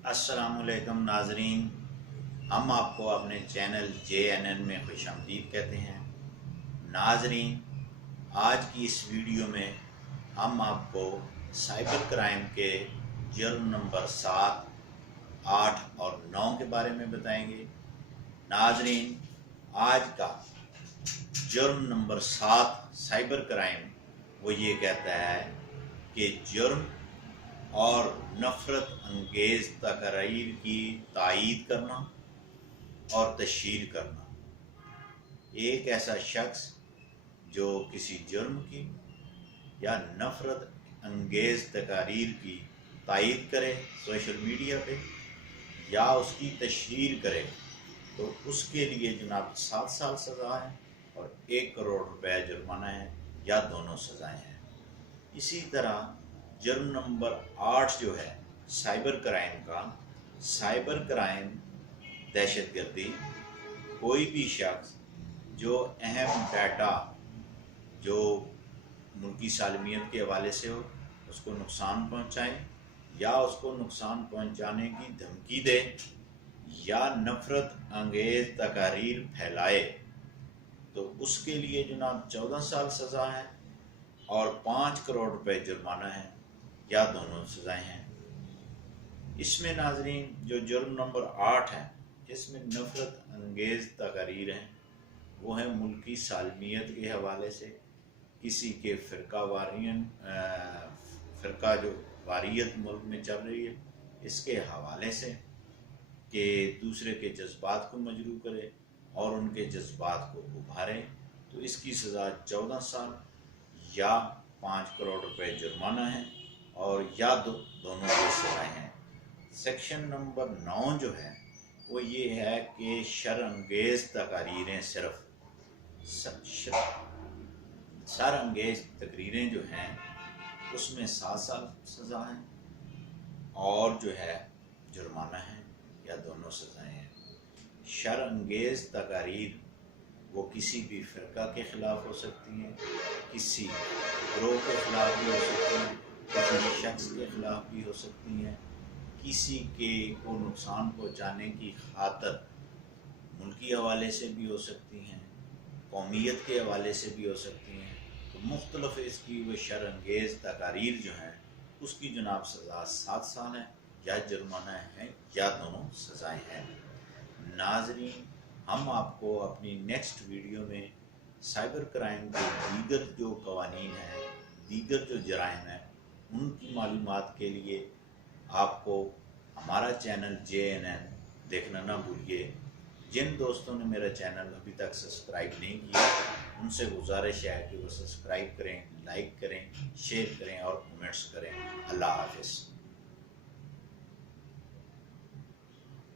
अस्सलामुअलैकुम नाजरीन, हम आपको अपने चैनल JNN में खुश आमदीद कहते हैं। नाजरीन, आज की इस वीडियो में हम आपको साइबर क्राइम के जुर्म नंबर 7, 8 और 9 के बारे में बताएंगे। नाजरीन, आज का जुर्म नंबर 7 साइबर क्राइम वो ये कहता है कि जुर्म और नफ़रत अंगेज़ तकरीर की तायीद करना और तशहीर करना। एक ऐसा शख्स जो किसी जुर्म की या नफ़रत अंगेज़ तकरीर की तायीद करे सोशल मीडिया पे या उसकी तशहीर करे तो उसके लिए जनाब 7 साल सज़ा है और 1 करोड़ रुपए जुर्माना है या दोनों सज़ाएं हैं। इसी तरह जुर्म नंबर 8 जो है साइबर क्राइम का, साइबर क्राइम दहशतगर्दी, कोई भी शख्स जो अहम डाटा जो मुल्की सालमियत के हवाले से हो उसको नुकसान पहुंचाए या उसको नुकसान पहुंचाने की धमकी दे या नफ़रत अंगेज़ तकारीर फैलाए तो उसके लिए जनाब 14 साल सज़ा है और 5 करोड़ रुपए जुर्माना है या दोनों सज़ाएं हैं। इसमें नाजरीन जो जुर्म नंबर 8 है इसमें नफ़रत अंगेज़ तकारीर हैं, वो है मुल्की सालमियत के हवाले से, किसी के फ़िरका जो वारियत मुल्क में चल रही है इसके हवाले से कि दूसरे के जज्बात को मजरू करे और उनके जज्बात को उभारे तो इसकी सज़ा 14 साल या 5 करोड़ रुपए जुर्माना है और या दोनों की सज़ाएं हैं। सेक्शन नंबर 9 जो है वो ये है कि शर अंगेज़ तकारीरें शर अंगेज़ तकरीरें जो हैं उसमें 7 साल सज़ा है और जो है जुर्माना है या दोनों सज़ाएं हैं। शर अंगेज़ तकारीर वो किसी भी फ़िरका के ख़िलाफ़ हो सकती हैं, किसी ग्रोह के ख़िलाफ़ भी हो सकती हैं, किसी शख्स के ख़िलाफ़ भी हो सकती हैं, किसी के को नुकसान पहुँचाने की खातर मुल्की हवाले से भी हो सकती हैं, कौमियत के हवाले से भी हो सकती हैं। तो मुख्तलिफ इसकी वो शर अंगेज़ तकारीर जो हैं उसकी जनाब सज़ा 7 साल है या जुर्माना है या दोनों सज़ाएं हैं। नाज़रीन, हम आपको अपनी नेक्स्ट वीडियो में साइबर क्राइम के दीगर जो कवानीन हैं, दीगर जो जराइम हैं, उनकी मालूमात के लिए आपको हमारा चैनल JNN देखना ना भूलिए। जिन दोस्तों ने मेरा चैनल अभी तक सब्सक्राइब नहीं किया उनसे गुजारिश है कि वो सब्सक्राइब करें, लाइक करें, शेयर करें और कमेंट्स करें। अल्लाह हाफ़िज़।